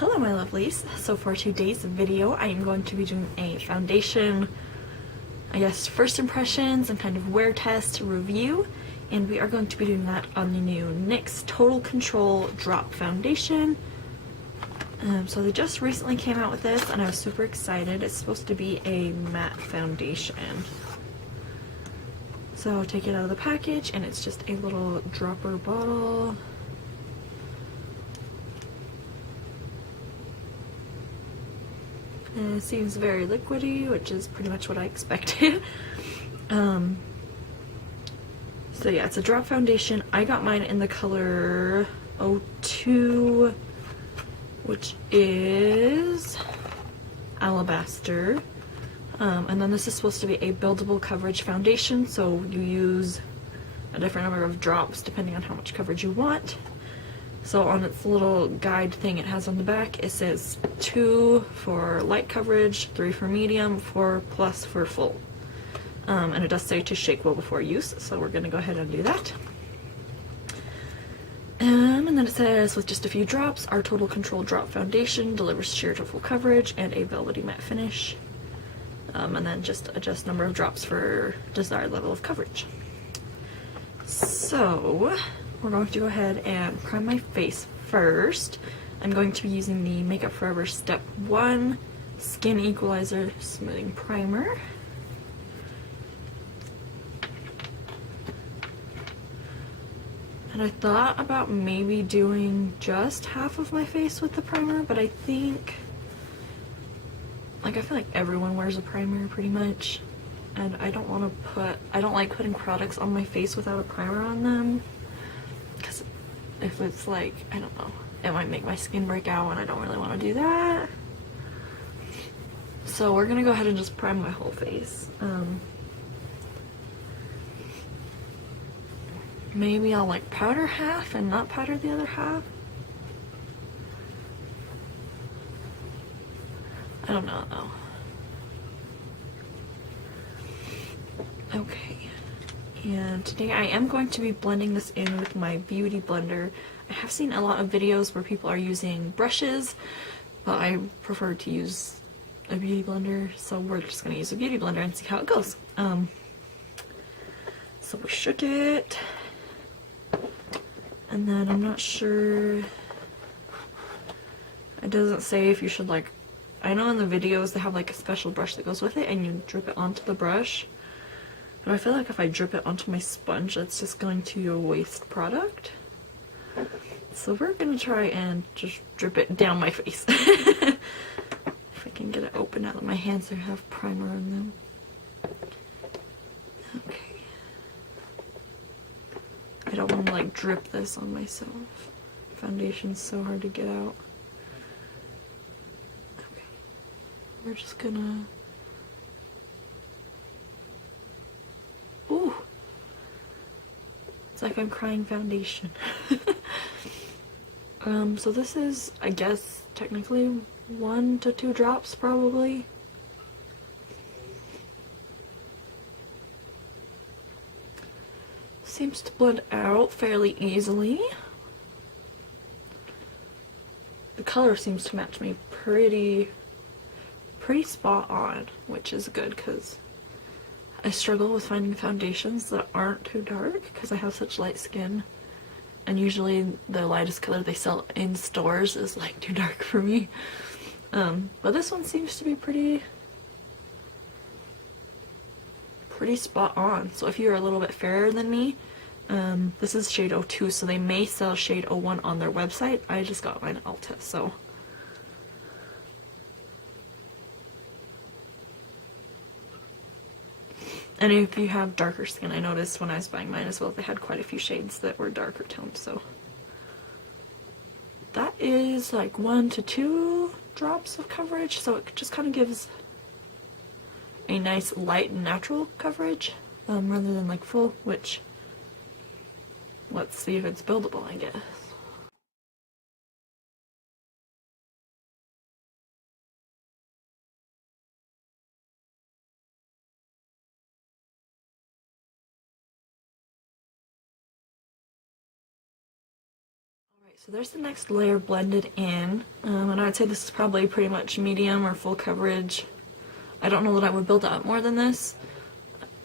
Hello my lovelies. So for today's video I am going to be doing a foundation, I guess first impressions and kind of wear test review, and we are going to be doing that on the new NYX Total Control Drop Foundation. So they just recently came out with this and I was super excited. It's supposed to be a matte foundation. So take it out of the package and it's just a little dropper bottle. And it seems very liquidy, which is pretty much what I expected. So yeah, it's a drop foundation. I got mine in the color 02, which is Alabaster. And then this is supposed to be a buildable coverage foundation, so you use a different number of drops depending on how much coverage you want. So on its little guide thing it has on the back, it says 2 for light coverage, 3 for medium, 4 plus for full. And it does say to shake well before use, so we're going to go ahead and do that. And then it says, with just a few drops, our Total Control Drop Foundation delivers sheer to full coverage and a velvety matte finish. And then just adjust number of drops for desired level of coverage. So we're going to go ahead and prime my face first. I'm going to be using the Makeup Forever Step 1 Skin Equalizer Smoothing Primer. And I thought about maybe doing just half of my face with the primer, but I think, I feel like everyone wears a primer pretty much, and I don't like putting products on my face without a primer on them, because if it's like, I don't know, it might make my skin break out and I don't really want to do that. So we're gonna go ahead and just prime my whole face. Maybe I'll like powder half and not powder the other half. I don't know though. Okay, and today I am going to be blending this in with my beauty blender. I have seen a lot of videos where people are using brushes, but I prefer to use a beauty blender, so we're just going to use a beauty blender and see how it goes. So we shook it, and then I'm not sure, it doesn't say if you should like, I know in the videos they have like a special brush that goes with it and you drip it onto the brush, but I feel like if I drip it onto my sponge that's just going to waste product. So we're gonna try and just drip it down my face. If I can get it open now that my hands have primer on them. Okay. I don't want to like drip this on myself. Foundation's so hard to get out. Okay. We're just gonna... Ooh! It's like I'm crying foundation. So this is, I guess, technically 1 to 2 drops probably. Seems to blend out fairly easily. The color seems to match me pretty spot on, which is good because I struggle with finding foundations that aren't too dark because I have such light skin, and usually the lightest color they sell in stores is like too dark for me. But this one seems to be pretty spot on. So if you're a little bit fairer than me, this is shade 02, so they may sell shade 01 on their website. I just got mine at Ulta, so. And if you have darker skin, I noticed when I was buying mine as well, they had quite a few shades that were darker toned, so. That is like 1 to 2 drops of coverage, so it just kind of gives a nice light and natural coverage, rather than like full, which, let's see if it's buildable, I guess. So there's the next layer blended in, and I'd say this is probably pretty much medium or full coverage. I don't know that I would build it up more than this.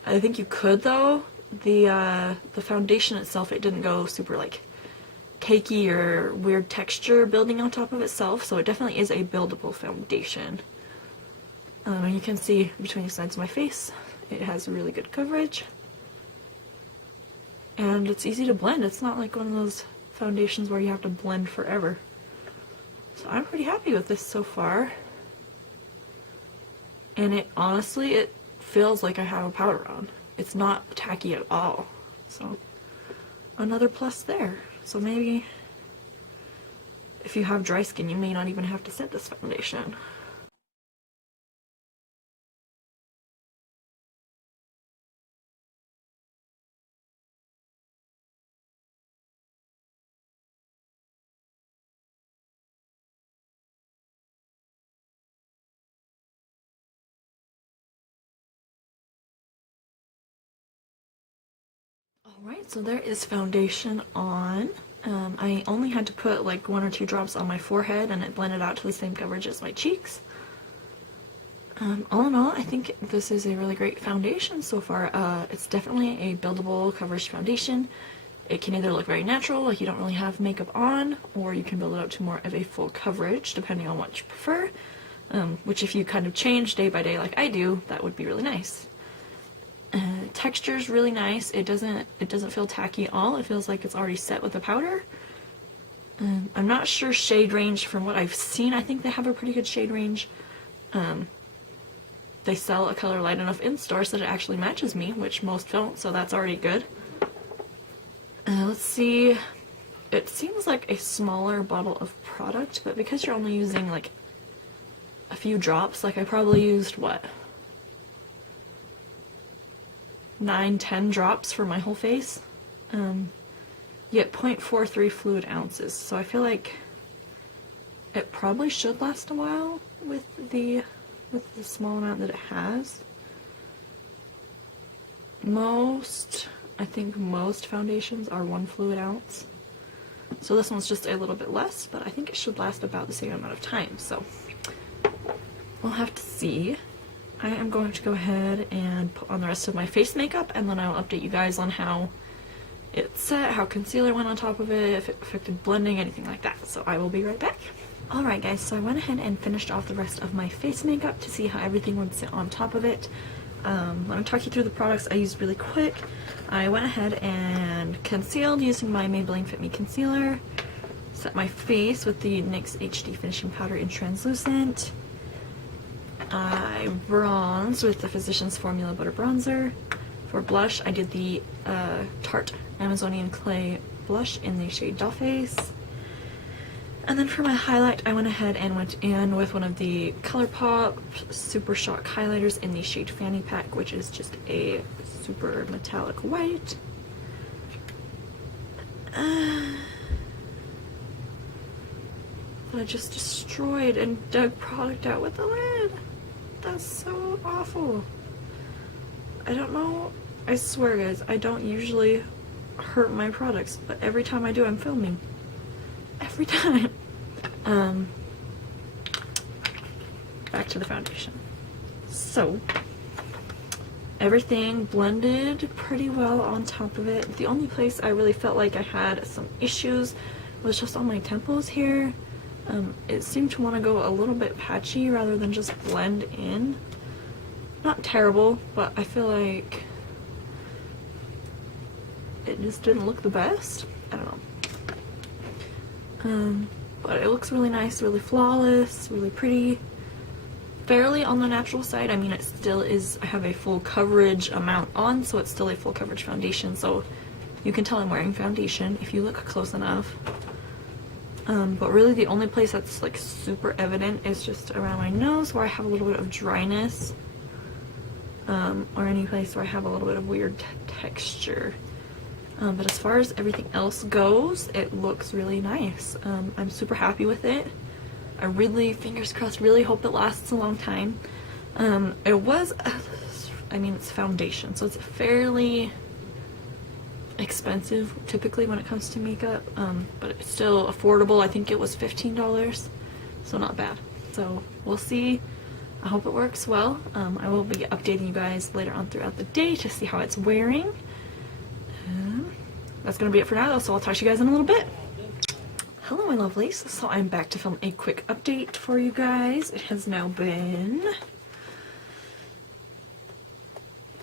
I think you could though. The foundation itself, it didn't go super like cakey or weird texture building on top of itself, so it definitely is a buildable foundation. You can see between the sides of my face, it has really good coverage. And it's easy to blend. It's not like one of those foundations where you have to blend forever. So I'm pretty happy with this so far. And it honestly, it feels like I have a powder on. It's not tacky at all. So another plus there. So maybe if you have dry skin, you may not even have to set this foundation. Alright, so there is foundation on. I only had to put like 1 or 2 drops on my forehead and it blended out to the same coverage as my cheeks. All in all, I think this is a really great foundation so far. It's definitely a buildable coverage foundation. It can either look very natural, like you don't really have makeup on, or you can build it up to more of a full coverage, depending on what you prefer. Which if you kind of change day by day like I do, that would be really nice. Texture's really nice. It doesn't feel tacky at all. It feels like it's already set with the powder. I'm not sure shade range from what I've seen. I think they have a pretty good shade range. They sell a color light enough in store so that it actually matches me, which most don't, so that's already good. Let's see. It seems like a smaller bottle of product, but because you're only using like a few drops, like I probably used what? 9-10 drops for my whole face. You get 0.43 fluid ounces, so I feel like it probably should last a while with the small amount that it has. I think most foundations are 1 fluid ounce, so this one's just a little bit less, but I think it should last about the same amount of time, so we'll have to see. I am going to go ahead and put on the rest of my face makeup, and then I'll update you guys on how it's set, how concealer went on top of it, if it affected blending, anything like that. So I will be right back. Alright guys, so I went ahead and finished off the rest of my face makeup to see how everything would sit on top of it. Let me talk you through the products I used really quick. I went ahead and concealed using my Maybelline Fit Me Concealer. Set my face with the NYX HD Finishing Powder in Translucent. I bronzed with the Physicians Formula Butter Bronzer. For blush, I did the Tarte Amazonian Clay blush in the shade Dollface. And then for my highlight, I went ahead and went in with one of the ColourPop Super Shock highlighters in the shade Fanny Pack, which is just a super metallic white. But I just destroyed and dug product out with the lid. That's so awful. I don't know. I swear, guys, I don't usually hurt my products, but every time I do, I'm filming. Every time. Back to the foundation. So, everything blended pretty well on top of it. The only place I really felt like I had some issues was just on my temples here. It seemed to want to go a little bit patchy rather than just blend in. Not terrible, but I feel like it just didn't look the best. I don't know. But it looks really nice, really flawless, really pretty. Fairly on the natural side. I mean, it still is, I have a full coverage amount on, so it's still a full coverage foundation, so you can tell I'm wearing foundation if you look close enough. But really the only place that's like super evident is just around my nose where I have a little bit of dryness, or any place where I have a little bit of weird texture. But as far as everything else goes, it looks really nice. I'm super happy with it. I really, fingers crossed, really hope it lasts a long time. It was, I mean, it's foundation, so it's fairly expensive typically when it comes to makeup, but it's still affordable. I think it was $15, so not bad. So we'll see. I hope it works well. I will be updating you guys later on throughout the day to see how it's wearing. That's going to be it for now though, so I'll talk to you guys in a little bit. Hello my lovelies, so I'm back to film a quick update for you guys. It has now been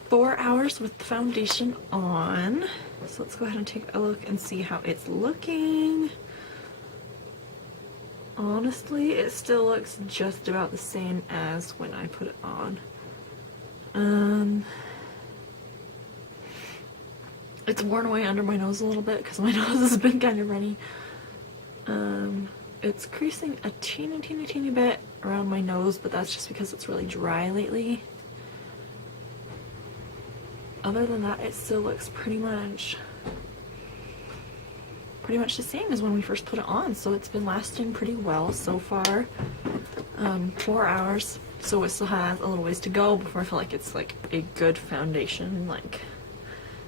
4 hours with the foundation on. So let's go ahead and take a look and see how it's looking. Honestly, it still looks just about the same as when I put it on. It's worn away under my nose a little bit because my nose has been kind of runny. It's creasing a teeny bit around my nose, but that's just because it's really dry lately. Other than that, it still looks pretty much the same as when we first put it on, so it's been lasting pretty well so far. 4 hours, so it still has a little ways to go before I feel like it's like a good foundation. Like,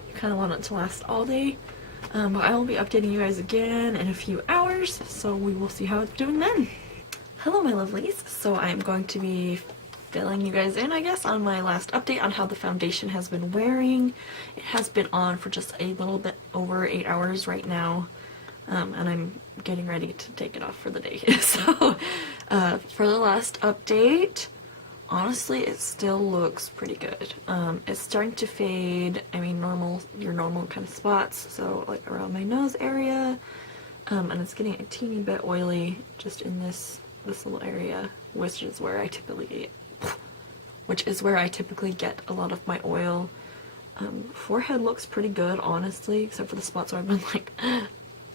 you kind of want it to last all day. But I will be updating you guys again in a few hours, so we will see how it's doing then. Hello my lovelies, so I'm going to be filling you guys in, I guess, on my last update on how the foundation has been wearing. It has been on for just a little bit over 8 hours right now, and I'm getting ready to take it off for the day. So for the last update, honestly, it still looks pretty good. It's starting to fade. I mean, your normal kind of spots, so like around my nose area, and it's getting a teeny bit oily just in this little area, which is where I typically get a lot of my oil. Forehead looks pretty good, honestly, except for the spots where I've been like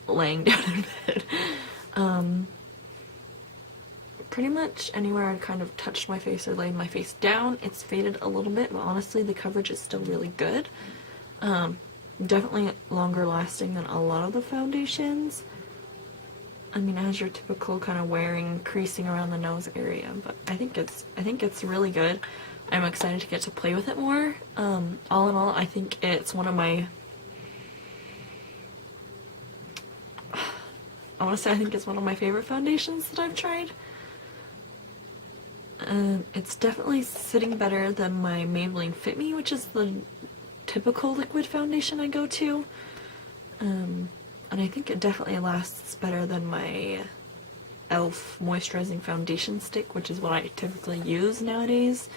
laying down in bed. Pretty much anywhere I kind of touched my face or laid my face down, it's faded a little bit, but honestly the coverage is still really good. Definitely longer lasting than a lot of the foundations. I mean, it has your typical kind of wearing, creasing around the nose area, but I think it's really good. I'm excited to get to play with it more. All in all, I think it's one of my, I want to say I think it's one of my favorite foundations that I've tried. It's definitely sitting better than my Maybelline Fit Me, which is the typical liquid foundation I go to. And I think it definitely lasts better than my e.l.f. moisturizing foundation stick, which is what I typically use nowadays.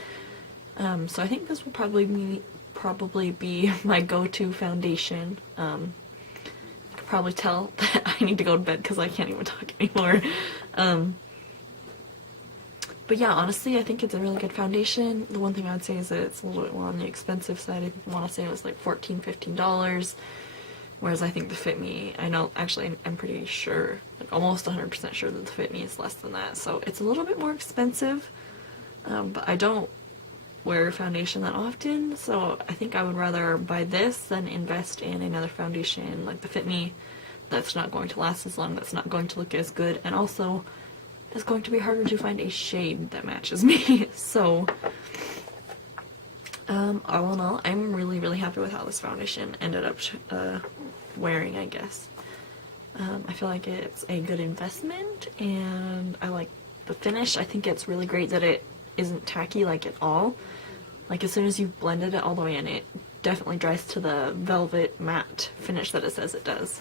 So I think this will probably be my go-to foundation. You can probably tell that I need to go to bed because I can't even talk anymore. But yeah, honestly, I think it's a really good foundation. The one thing I would say is that it's a little bit more on the expensive side. I want to say it was like $14, $15. Whereas I think the Fit Me, I know, actually, I'm pretty sure, like almost 100% sure that the Fit Me is less than that. So it's a little bit more expensive. But I don't wear foundation that often, so I think I would rather buy this than invest in another foundation like the Fit Me that's not going to last as long, that's not going to look as good, and also is going to be harder to find a shade that matches me. So all in all, I'm really happy with how this foundation ended up wearing, I guess. I feel like it's a good investment, and I like the finish. I think it's really great that it isn't tacky like at all. Like, as soon as you've blended it all the way in, it definitely dries to the velvet matte finish that it says it does.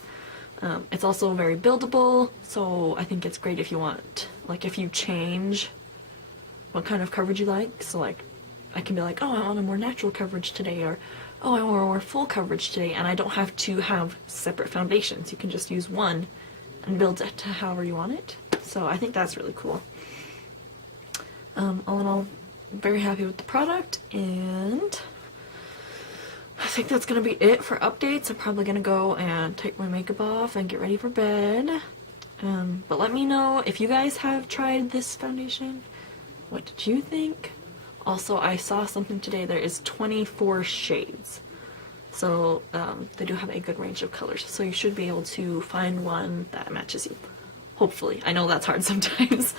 It's also very buildable, so I think it's great if you want, like, if you change what kind of coverage you like. So like, I can be like, oh, I want a more natural coverage today, or oh, I want more full coverage today, and I don't have to have separate foundations. You can just use one and build it to however you want it. So I think that's really cool. All in all, I'm very happy with the product, and I think that's going to be it for updates. I'm probably going to go and take my makeup off and get ready for bed. But let me know if you guys have tried this foundation. What did you think? Also, I saw something today. There is 24 shades. So they do have a good range of colors. So you should be able to find one that matches you. Hopefully. I know that's hard sometimes.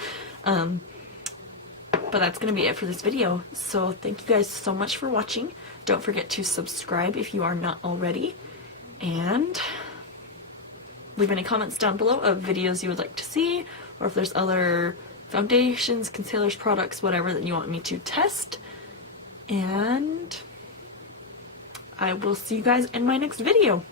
But that's going to be it for this video. So thank you guys so much for watching. Don't forget to subscribe if you are not already. And leave any comments down below of videos you would like to see, or if there's other foundations, concealers, products, whatever that you want me to test. And I will see you guys in my next video.